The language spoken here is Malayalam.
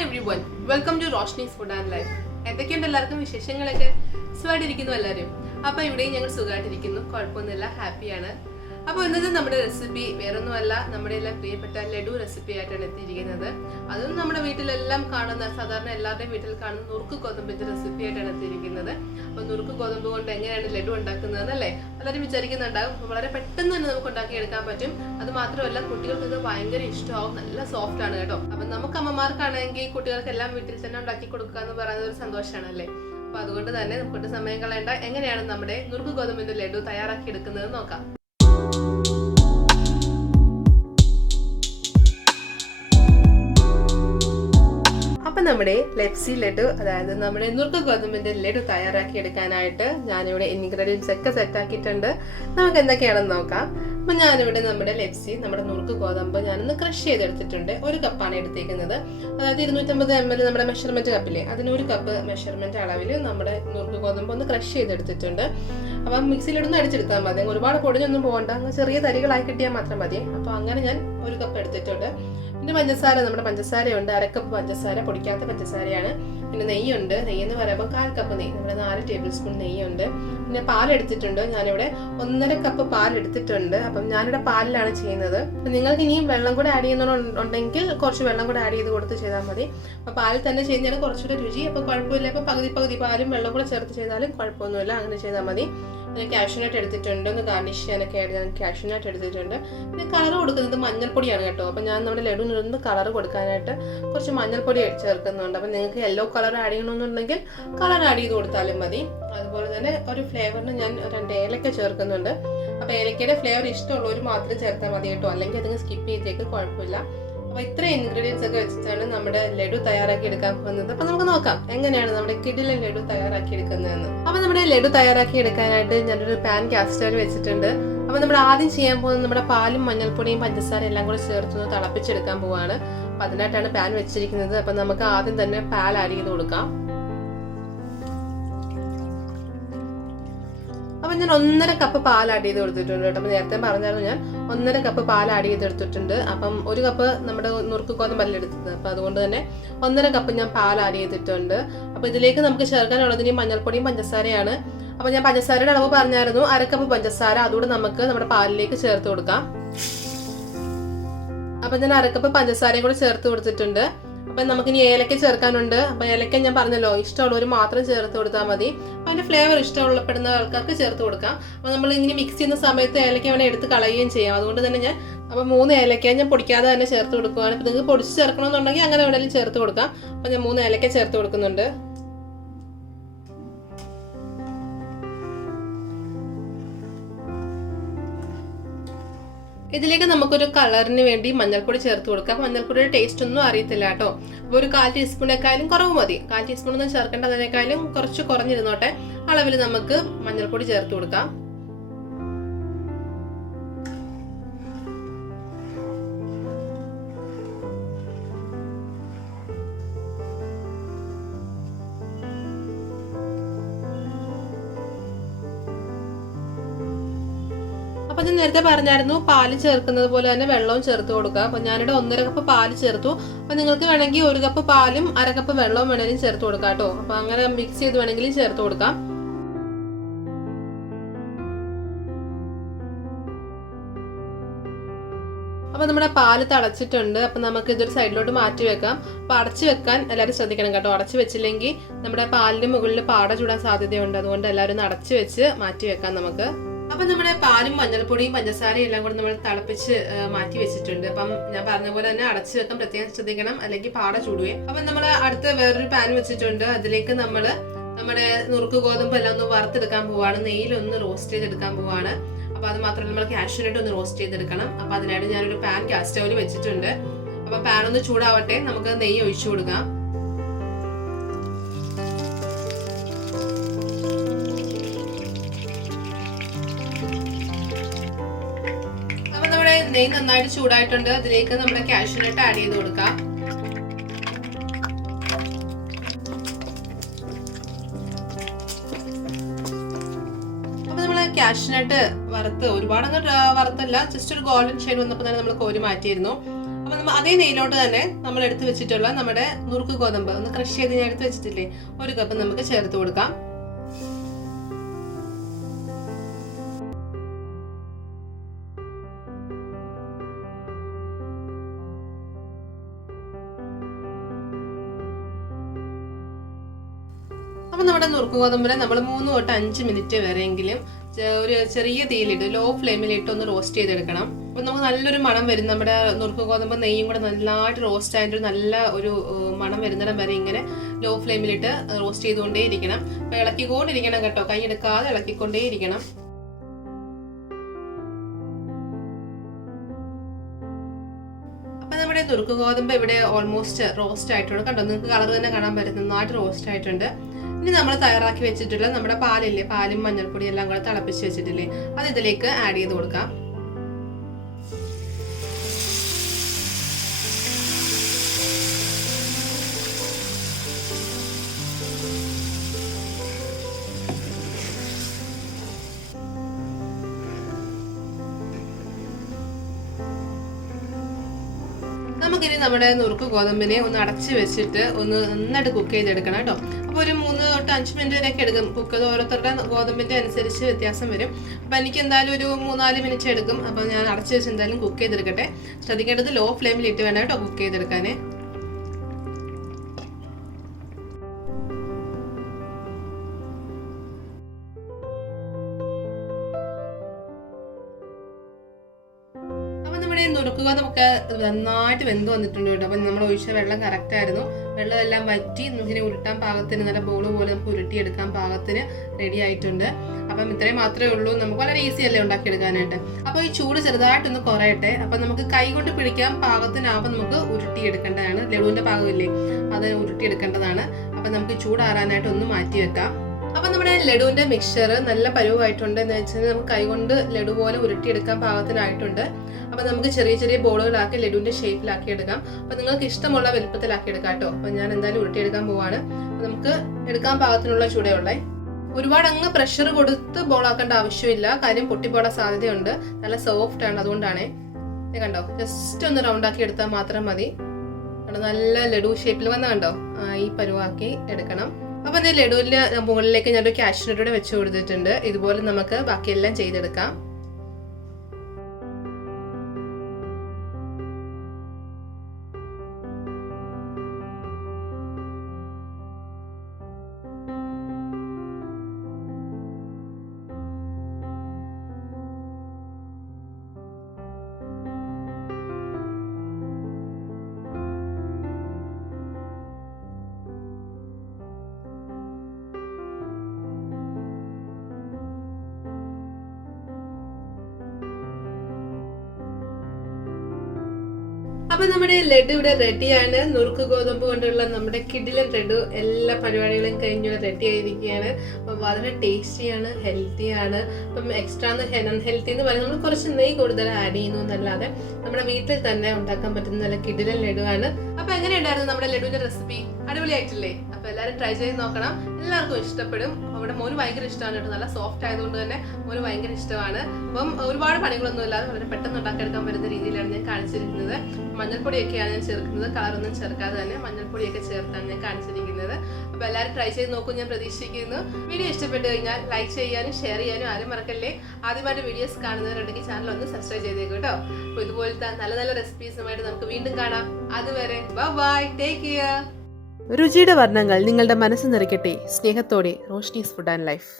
Hi everyone, welcome to Roshni's Food and Life. എന്തൊക്കെയുണ്ട് എല്ലാവർക്കും വിശേഷങ്ങളൊക്കെ? സുഖമായിട്ടിരിക്കുന്നു എല്ലാവരും. അപ്പോൾ ഇവിടെയും ഞങ്ങൾ സുഖമായിട്ടിരിക്കുന്നു, കുഴപ്പമൊന്നുമില്ല, ഹാപ്പിയാണ്. അപ്പോൾ ഇന്നത്തെ നമ്മുടെ റെസിപ്പി വേറൊന്നുമല്ല, നമ്മുടെ എല്ലാം പ്രിയപ്പെട്ട ലഡു റെസിപ്പി ആയിട്ടാണ് എത്തിയിരിക്കുന്നത്. അതും നമ്മുടെ വീട്ടിലെല്ലാം കാണുന്ന, സാധാരണ എല്ലാവരുടെയും വീട്ടിൽ കാണുന്ന നുറുക്ക് ഗോതമ്പിന്റെ റെസിപ്പി ആയിട്ടാണ് എത്തിയിരിക്കുന്നത്. അപ്പോൾ നുറുക്ക് ഗോതമ്പ് കൊണ്ട് എങ്ങനെയാണ് ലഡു ഉണ്ടാക്കുന്നതെന്നല്ലേ എല്ലാവരും വിചാരിക്കുന്നുണ്ടാകും. വളരെ പെട്ടെന്ന് തന്നെ നമുക്ക് ഉണ്ടാക്കിയെടുക്കാൻ പറ്റും. അത് മാത്രമല്ല കുട്ടികൾക്ക് ഇത് ഭയങ്കര ഇഷ്ടമാവും, നല്ല സോഫ്റ്റ് ആണ് കേട്ടോ. അപ്പം നമുക്ക് അമ്മമാർക്കാണെങ്കിൽ കുട്ടികൾക്കെല്ലാം വീട്ടിൽ തന്നെ ഉണ്ടാക്കി കൊടുക്കുക എന്ന് പറയുന്നത് ഒരു സന്തോഷമാണല്ലേ. അപ്പൊ അതുകൊണ്ട് തന്നെ നമുക്ക് സമയം കളയേണ്ട, എങ്ങനെയാണ് നമ്മുടെ നുറുക്ക് ഗോതമ്പിന്റെ ലഡു തയ്യാറാക്കി എടുക്കുന്നത് നോക്കാം. അപ്പം നമ്മുടെ ലപ്സി ലഡു, അതായത് നമ്മുടെ നുറുക്ക് ഗോതമ്പിന്റെ ലഡു തയ്യാറാക്കി എടുക്കാനായിട്ട് ഞാനിവിടെ ഇൻഗ്രീഡിയൻസ് ഒക്കെ സെറ്റാക്കിയിട്ടുണ്ട്. നമുക്ക് എന്തൊക്കെയാണെന്ന് നോക്കാം. അപ്പം ഞാനിവിടെ നമ്മുടെ ലപ്സി, നമ്മുടെ നുറുക്ക് ഗോതമ്പ് ഞാനൊന്ന് ക്രഷ് ചെയ്തെടുത്തിട്ടുണ്ട്. 1 കപ്പാണ് എടുത്തേക്കുന്നത്. അതായത് 250 ml നമ്മുടെ മെഷർമെന്റ് കപ്പില്ലേ, അതിന് 1 കപ്പ് മെഷർമെന്റ് അളവിൽ നമ്മുടെ നുറുക്ക് ഗോതമ്പ് ഒന്ന് ക്രഷ് ചെയ്തെടുത്തിട്ടുണ്ട്. അപ്പം മിക്സിയിലിടുന്ന് അടിച്ചെടുത്താൽ മതി, ഒരുപാട് പൊടിഞ്ഞൊന്നും പോകണ്ട, അങ്ങ് ചെറിയ തരികളായി കിട്ടിയാൽ മാത്രം മതി. അപ്പോൾ അങ്ങനെ ഞാൻ 1 കപ്പ് എടുത്തിട്ടുണ്ട്. പിന്നെ പഞ്ചസാര, നമ്മുടെ പഞ്ചസാരയുണ്ട്, 1/2 കപ്പ് പഞ്ചസാര, പൊടിക്കാത്ത പഞ്ചസാരയാണ്. പിന്നെ നെയ്യുണ്ട്, നെയ്യെന്ന് പറയുമ്പോൾ 1/4 കപ്പ് നെയ്യ്, നമ്മുടെ 4 ടേബിൾ സ്പൂൺ നെയ്യുണ്ട്. പിന്നെ പാലെടുത്തിട്ടുണ്ട്, ഞാനിവിടെ 1.5 കപ്പ് പാലെടുത്തിട്ടുണ്ട്. അപ്പം ഞാനിവിടെ പാലിലാണ് ചെയ്യുന്നത്. നിങ്ങൾക്ക് ഇനിയും വെള്ളം കൂടെ ആഡ് ചെയ്യുന്നുണ്ടെങ്കിൽ കുറച്ച് വെള്ളം കൂടെ ആഡ് ചെയ്ത് കൊടുത്ത് ചെയ്താൽ മതി. അപ്പോൾ പാലിൽ തന്നെ ചെയ്യുന്നതാണ് കുറച്ചുകൂടെ രുചി. അപ്പോൾ കുഴപ്പമില്ല, ഇപ്പോൾ പകുതി പാലും വെള്ളം കൂടെ ചേർത്ത് ചെയ്താലും കുഴപ്പമൊന്നുമില്ല, അങ്ങനെ ചെയ്താൽ മതി. പിന്നെ കാഷ്യൂനട്ട് എടുത്തിട്ടുണ്ട്, ഒന്ന് ഗാർണിഷ് ചെയ്യാനൊക്കെ ആയിട്ട് ഞാൻ കാഷ്യൂനട്ട് എടുത്തിട്ടുണ്ട്. പിന്നെ കളർ കൊടുക്കുന്നത് മഞ്ഞൾപ്പൊടിയാണ് കേട്ടോ. അപ്പം ഞാൻ നമ്മുടെ ലഡുവിനൊന്ന് കളർ കൊടുക്കാനായിട്ട് കുറച്ച് മഞ്ഞൾപ്പൊടി ചേർക്കുന്നുണ്ട്. അപ്പം നിങ്ങൾക്ക് യെല്ലോ കളർ ആഡ് ചെയ്യണമെന്നുണ്ടെങ്കിൽ കളർ ആഡ് ചെയ്ത് കൊടുത്താലും മതി. അതുപോലെ തന്നെ ഒരു ഫ്ലേവറിന് ഞാൻ 2 ഏലക്ക ചേർക്കുന്നുണ്ട്. അപ്പോൾ ഏലക്കയുടെ ഫ്ലേവർ ഇഷ്ടമുള്ളവർ മാത്രം ചേർത്താൽ മതി കേട്ടോ, അല്ലെങ്കിൽ അതിന് സ്കിപ്പ് ചെയ്തേക്ക്, കുഴപ്പമില്ല. അപ്പോൾ ഇത്രയും ഇൻഗ്രീഡിയൻസ് ഒക്കെ വെച്ചിട്ടാണ് നമ്മുടെ ലഡു തയ്യാറാക്കി എടുക്കാൻ പോകുന്നത്. അപ്പോൾ നമുക്ക് നോക്കാം എങ്ങനെയാണ് നമ്മുടെ കിടിലൻ ലഡു തയ്യാറാക്കി എടുക്കുന്നതെന്ന്. അപ്പോൾ നമ്മുടെ ലഡു തയ്യാറാക്കി എടുക്കാനായിട്ട് ഞാനൊരു പാൻ കാസ്റ്ററിൽ വെച്ചിട്ടുണ്ട്. അപ്പോൾ നമ്മൾ ആദ്യം ചെയ്യാൻ പോകുന്നത് നമ്മുടെ പാലും മഞ്ഞൾപ്പൊടിയും പഞ്ചസാര എല്ലാം കൂടെ ചേർത്ത് തിളപ്പിച്ചെടുക്കാൻ പോവാണ്. അപ്പോൾ അതിനായിട്ടാണ് പാൻ വെച്ചിരിക്കുന്നത്. അപ്പോൾ നമുക്ക് ആദ്യം തന്നെ പാൽ ആഡ് ചെയ്ത് കൊടുക്കാം. അപ്പം ഞാൻ 1.5 കപ്പ് പാൽ ആഡ് ചെയ്ത് കൊടുത്തിട്ടുണ്ട് കേട്ടോ. അപ്പം നേരത്തെ പറഞ്ഞായിരുന്നു, ഞാൻ 1.5 കപ്പ് പാൽ ആഡ് ചെയ്തെടുത്തിട്ടുണ്ട്. അപ്പം 1 കപ്പ് നമ്മുടെ നുറുക്ക് ഗോതമ്പല്ല എടുത്തത്, അപ്പം അതുകൊണ്ട് തന്നെ 1.5 കപ്പ് ഞാൻ പാൽ ആഡ് ചെയ്തിട്ടുണ്ട്. അപ്പം ഇതിലേക്ക് നമുക്ക് ചേർക്കാനുള്ളതിന് മഞ്ഞൾപ്പൊടിയും പഞ്ചസാരയാണ്. അപ്പം ഞാൻ പഞ്ചസാരയുടെ അളവ് പറഞ്ഞായിരുന്നു, 1/2 കപ്പ് പഞ്ചസാര അതുകൂടെ നമുക്ക് നമ്മുടെ പാലിലേക്ക് ചേർത്ത് കൊടുക്കാം. അപ്പം ഞാൻ 1/2 കപ്പ് പഞ്ചസാരയും കൂടെ ചേർത്ത് കൊടുത്തിട്ടുണ്ട്. അപ്പം നമുക്കിനി ഏലക്ക ചേർക്കാനുണ്ട്. അപ്പം ഏലക്ക ഞാൻ പറഞ്ഞല്ലോ, ഇഷ്ടമുള്ളവർ മാത്രം ചേർത്ത് കൊടുത്താൽ മതി. അപ്പം അതിൻ്റെ ഫ്ലേവർ ഇഷ്ടമുള്ളപ്പെടുന്ന ആൾക്കാർക്ക് ചേർത്ത് കൊടുക്കാം. അപ്പം നമ്മൾ ഇങ്ങനെ മിക്സ് ചെയ്യുന്ന സമയത്ത് ഏലക്ക വേണേൽ എടുത്ത് കളയുകയും ചെയ്യാം. അതുകൊണ്ട് തന്നെ ഞാൻ 3 ഏലക്ക ഞാൻ പൊടിക്കാതെ തന്നെ ചേർത്ത് കൊടുക്കുകയാണ്. അപ്പം നിങ്ങൾക്ക് പൊടിച്ച് ചേർക്കണമെന്നുണ്ടെങ്കിൽ അങ്ങനെ വേണമെങ്കിലും ചേർത്ത് കൊടുക്കാം. അപ്പം ഞാൻ 3 ഏലക്ക ചേർത്ത് കൊടുക്കുന്നുണ്ട്. ഇതിലേക്ക് നമുക്കൊരു കളറിന് വേണ്ടി മഞ്ഞൾപ്പൊടി ചേർത്ത് കൊടുക്കാം. മഞ്ഞൾപ്പൊടിയുടെ ടേസ്റ്റ് ഒന്നും അറിയത്തില്ല കേട്ടോ. അപ്പോൾ ഒരു 1/4 ടീസ്പൂണേക്കാളും കുറവ് മതി. 1/4 ടീസ്പൂൺ ഒന്നും ചേർക്കേണ്ട, അതിനേക്കാളും കുറച്ച് കുറഞ്ഞിരുന്നോട്ടെ അളവിൽ നമുക്ക് മഞ്ഞൾപ്പൊടി ചേർത്ത് കൊടുക്കാം. അപ്പം ഞാൻ നേരത്തെ പറഞ്ഞായിരുന്നു, പാല് ചേർക്കുന്നത് പോലെ തന്നെ വെള്ളവും ചേർത്ത് കൊടുക്കുക. അപ്പം ഞാനിവിടെ 1.5 കപ്പ് പാല് ചേർത്തു. അപ്പം നിങ്ങൾക്ക് വേണമെങ്കിൽ 1 കപ്പ് പാലും 1/2 കപ്പ് വെള്ളവും വേണമെങ്കിലും ചേർത്ത് കൊടുക്കാം കേട്ടോ. അപ്പം അങ്ങനെ മിക്സ് ചെയ്ത് വേണമെങ്കിലും ചേർത്ത് കൊടുക്കാം. അപ്പം നമ്മുടെ പാല് തിളച്ചിട്ടുണ്ട്. അപ്പം നമുക്ക് ഇതൊരു സൈഡിലോട്ട് മാറ്റി വെക്കാം. അപ്പം അടച്ചു വെക്കാൻ എല്ലാവരും ശ്രദ്ധിക്കണം കേട്ടോ. അടച്ചു വെച്ചില്ലെങ്കിൽ നമ്മുടെ പാലിന്റെ മുകളിൽ പാട ചൂടാൻ സാധ്യതയുണ്ട്. അതുകൊണ്ട് എല്ലാവരും ഒന്ന് അടച്ചു വെച്ച് മാറ്റി വെക്കാം നമുക്ക്. അപ്പം നമ്മുടെ പാലും മഞ്ഞൾപ്പൊടിയും പഞ്ചസാരയും എല്ലാം കൂടെ നമ്മൾ തിളപ്പിച്ച് മാറ്റി വെച്ചിട്ടുണ്ട്. അപ്പം ഞാൻ പറഞ്ഞ പോലെ തന്നെ അടച്ചു വെക്കാൻ പ്രത്യേകം ശ്രദ്ധിക്കണം, അല്ലെങ്കിൽ പാട ചൂടുകയും. അപ്പം നമ്മൾ അടുത്ത വേറൊരു പാൻ വെച്ചിട്ടുണ്ട്. അതിലേക്ക് നമ്മൾ നമ്മുടെ നുറുക്ക് ഗോതമ്പ് എല്ലാം ഒന്ന് വറുത്തെടുക്കാൻ പോവാണ്. നെയ്യിലൊന്ന് റോസ്റ്റ് ചെയ്തെടുക്കാൻ പോവാണ്. അപ്പം അത് മാത്രമല്ല നമ്മൾ കാഷ്യൂനട്ട് ഒന്ന് റോസ്റ്റ് ചെയ്തെടുക്കണം. അപ്പം അതിനായിട്ട് ഞാനൊരു പാൻ ഗ്യാസ് സ്റ്റൗവിൽ വെച്ചിട്ടുണ്ട്. അപ്പം പാൻ ഒന്ന് ചൂടാവട്ടെ, നമുക്ക് നെയ്യ് ഒഴിച്ചു കൊടുക്കാം. നെയ്യ് നന്നായിട്ട് ചൂടായിട്ടുണ്ട്. അതിലേക്ക് നമ്മുടെ കാഷ്യൂനട്ട് ആഡ് ചെയ്ത് കൊടുക്കാം. അപ്പൊ നമ്മള് കാഷ്യൂനട്ട് വറുത്ത് ഒരുപാട് വറുത്തല്ല, ജസ്റ്റ് ഒരു ഗോൾഡൻ ഷെയ്ഡ് വന്നപ്പോൾ തന്നെ നമ്മൾ കോരി മാറ്റിയിരുന്നു. അപ്പൊ നമ്മൾ അതേ നെയ്യിലോട്ട് തന്നെ നമ്മൾ എടുത്ത് വെച്ചിട്ടുള്ള നമ്മുടെ നുറുക്ക് ഗോതമ്പ് ഒന്ന് ക്രഷ് ചെയ്ത് ഞാൻ എടുത്ത് വെച്ചിട്ടില്ലേ, 1 കപ്പ് നമുക്ക് ചേർത്ത് കൊടുക്കാം. അപ്പം നമ്മുടെ നുറുക്ക് ഗോതമ്പിനെ നമ്മൾ 3 തൊട്ട് 5 മിനിറ്റ് വരെയെങ്കിലും ഒരു ചെറിയ തീയിലിട്ട് ലോ ഫ്ലെയിമിലിട്ട് ഒന്ന് റോസ്റ്റ് ചെയ്തെടുക്കണം. അപ്പം നമുക്ക് നല്ലൊരു മണം വരും. നമ്മുടെ നുറുക്ക് ഗോതമ്പ് നെയ്യും കൂടെ നല്ലതായിട്ട് റോസ്റ്റ് ആയിട്ട് നല്ല ഒരു മണം വരുന്നിടം വരെ ഇങ്ങനെ ലോ ഫ്ലെയിമിലിട്ട് റോസ്റ്റ് ചെയ്തുകൊണ്ടേ ഇരിക്കണം. അപ്പം ഇളക്കിക്കൊണ്ടിരിക്കണം കേട്ടോ, കൈ എടുക്കാതെ ഇളക്കിക്കൊണ്ടേ ഇരിക്കണം. അപ്പം നമ്മുടെ നുറുക്ക് ഗോതമ്പ് ഇവിടെ ഓൾമോസ്റ്റ് റോസ്റ്റ് ആയിട്ടുണ്ട് കണ്ടോ, നിങ്ങൾക്ക് കളർ തന്നെ കാണാൻ പറ്റും, നന്നായിട്ട് റോസ്റ്റ് ആയിട്ടുണ്ട്. ഇനി നമ്മൾ തയ്യാറാക്കി വെച്ചിട്ടുള്ള നമ്മുടെ പാലില്ലേ, പാലും മഞ്ഞൾപ്പൊടി എല്ലാം കൂടെ തിളപ്പിച്ച് വെച്ചിട്ടില്ലേ, അത് ഇതിലേക്ക് ആഡ് ചെയ്ത് കൊടുക്കാം. നമുക്കിനി നമ്മുടെ നുറുക്ക് ഗോതമ്പിനെ ഒന്ന് അടച്ച് വെച്ചിട്ട് ഒന്ന് നന്നായിട്ട് കുക്ക് ചെയ്തെടുക്കണം കേട്ടോ. അപ്പോൾ ഒരു 3 തൊട്ട് 5 മിനിറ്റ് വരെയൊക്കെ എടുക്കും. കുക്ക് ഓരോരുത്തരുടെ ഗോതമ്പിൻ്റെ അനുസരിച്ച് വ്യത്യാസം വരും. അപ്പോൾ എനിക്ക് എന്തായാലും ഒരു 3-4 മിനിറ്റ് എടുക്കും. അപ്പോൾ ഞാൻ അടച്ച് വെച്ച് എന്തായാലും കുക്ക് ചെയ്തെടുക്കട്ടെ. ശ്രദ്ധിക്കേണ്ടത് ലോ ഫ്ലെയിമിലിട്ട് വേണം കേട്ടോ കുക്ക് ചെയ്തെടുക്കാനേ. നുറുക്ക് ഗോതമ്പൊക്കെ നന്നായിട്ട് വെന്ത് വന്നിട്ടുണ്ട് കേട്ടോ. അപ്പം നമ്മൾ ഒഴിച്ച വെള്ളം കറക്റ്റ് ആയിരുന്നു. വെള്ളം എല്ലാം വറ്റി നമുക്കിനെ ഉരുട്ടാൻ പാകത്തിന് നല്ല ബോള് പോലെ നമുക്ക് ഉരുട്ടിയെടുക്കാൻ പാകത്തിന് റെഡി ആയിട്ടുണ്ട്. അപ്പം ഇത്രയും മാത്രമേ ഉള്ളൂ. നമുക്ക് വളരെ ഈസി അല്ലേ ഉണ്ടാക്കിയെടുക്കാനായിട്ട്. അപ്പോൾ ഈ ചൂട് ചെറുതായിട്ടൊന്ന് കുറയട്ടെ. അപ്പം നമുക്ക് കൈ കൊണ്ട് പിടിക്കാൻ പാകത്തിനാവുമ്പോൾ നമുക്ക് ഉരുട്ടിയെടുക്കേണ്ടതാണ്. ലഡുവിൻ്റെ പാകമില്ലേ, അത് ഉരുട്ടിയെടുക്കേണ്ടതാണ്. അപ്പം നമുക്ക് ചൂടാറാനായിട്ട് ഒന്ന് മാറ്റി വെക്കാം. അപ്പം നമ്മുടെ ലഡുവിൻ്റെ മിക്സ്ചർ നല്ല പരുവായിട്ടുണ്ട് എന്ന് വെച്ചാൽ നമുക്ക് കൈകൊണ്ട് ലഡു പോലെ ഉരുട്ടിയെടുക്കാൻ പാകത്തിനായിട്ടുണ്ട്. അപ്പം നമുക്ക് ചെറിയ ചെറിയ ബോളുകളാക്കി ലഡുവിൻ്റെ ഷേപ്പിലാക്കി എടുക്കാം. അപ്പം നിങ്ങൾക്ക് ഇഷ്ടമുള്ള വലുപ്പത്തിലാക്കി എടുക്കാം കേട്ടോ. അപ്പം ഞാൻ എന്തായാലും ഉരുട്ടിയെടുക്കാൻ പോവാണ്. അപ്പം നമുക്ക് എടുക്കാൻ പാകത്തിനുള്ള ചൂടേ. ഒരുപാട് അങ്ങ് പ്രഷർ കൊടുത്ത് ബോളാക്കേണ്ട ആവശ്യമില്ല, കാര്യം പൊട്ടിപ്പോടാൻ സാധ്യതയുണ്ട്. നല്ല സോഫ്റ്റ് ആണ്, അതുകൊണ്ടാണേ. കണ്ടോ, ജസ്റ്റ് ഒന്ന് റൗണ്ട് ആക്കി എടുത്താൽ മാത്രം മതി. നല്ല ലഡു ഷേപ്പിൽ വന്ന കണ്ടോ, ഈ പരുവാക്കി എടുക്കണം. അപ്പം ഈ ലഡുവിൻ്റെ മുകളിലേക്ക് ഞാനൊരു കാഷ്യൂനട്ട് വെച്ച് കൊടുത്തിട്ടുണ്ട്. ഇതുപോലെ നമുക്ക് ബാക്കിയെല്ലാം ചെയ്തെടുക്കാം. അപ്പൊ നമ്മുടെ ലഡു ഇവിടെ റെഡിയാണ്. നുറുക്ക് ഗോതമ്പ് കൊണ്ടുള്ള നമ്മുടെ കിടിലൻ ലഡു എല്ലാ പരിപാടികളും കഴിഞ്ഞ് റെഡി ആയിരിക്കുകയാണ്. അപ്പം വളരെ ടേസ്റ്റിയാണ്, ഹെൽത്തിയാണ്. അപ്പം എക്സ്ട്രാ ഹെൽത്തി എന്ന് പറയുന്നത് നമ്മൾ കുറച്ച് നെയ്യ് കൂടുതൽ ആഡ് ചെയ്യുന്നു എന്നല്ലാതെ നമ്മുടെ വീട്ടിൽ തന്നെ ഉണ്ടാക്കാൻ പറ്റുന്ന നല്ല കിടിലൻ ലഡുവാണ്. അപ്പൊ എങ്ങനെയുണ്ടായിരുന്നു നമ്മുടെ ലഡുവിന്റെ റെസിപ്പി? അടിപൊളിയായിട്ടില്ലേ? അപ്പൊ എല്ലാവരും ട്രൈ ചെയ്ത് നോക്കണം, എല്ലാവർക്കും ഇഷ്ടപ്പെടും. അവിടെ മോന് ഭയങ്കര ഇഷ്ടമാണ് കേട്ടോ, നല്ല സോഫ്റ്റ് ആയതുകൊണ്ട് തന്നെ മോന് ഭയങ്കര ഇഷ്ടമാണ്. അപ്പം ഒരുപാട് പണികളൊന്നും ഇല്ലാതെ വളരെ പെട്ടെന്ന് ഉണ്ടാക്കിയെടുക്കാൻ പറ്റുന്ന രീതിയിലാണ് ഞാൻ കാണിച്ചിരിക്കുന്നത്. മഞ്ഞൾപ്പൊടിയൊക്കെയാണ് ഞാൻ ചേർക്കുന്നത്, കളറൊന്നും ചേർക്കാതെ തന്നെ മഞ്ഞൾപ്പൊടിയൊക്കെ ചേർത്താണ് ഞാൻ കാണിച്ചിരിക്കുന്നത്. അപ്പോൾ എല്ലാവരും ട്രൈ ചെയ്ത് നോക്കും ഞാൻ പ്രതീക്ഷിക്കുന്നു. വീഡിയോ ഇഷ്ടപ്പെട്ട് കഴിഞ്ഞാൽ ലൈക്ക് ചെയ്യാനും ഷെയർ ചെയ്യാനും ആരും മറക്കല്ലേ. ആദ്യമായിട്ട് വീഡിയോസ് കാണുന്നവരുണ്ടെങ്കിൽ ചാനൽ ഒന്ന് സബ്സ്ക്രൈബ് ചെയ്തേക്കും കേട്ടോ. അപ്പോൾ ഇതുപോലത്തെ നല്ല നല്ല റെസിപ്പീസുമായിട്ട് നമുക്ക് വീണ്ടും കാണാം. അതുവരെ ബൈ, ടേക്ക് കെയർ. രുചിയുടെ വർണ്ണങ്ങൾ നിങ്ങളുടെ മനസ്സ് നിറയ്ക്കട്ടെ. സ്നേഹത്തോടെ, റോഷ്നീസ് ഫുഡ് ആൻഡ് ലൈഫ്.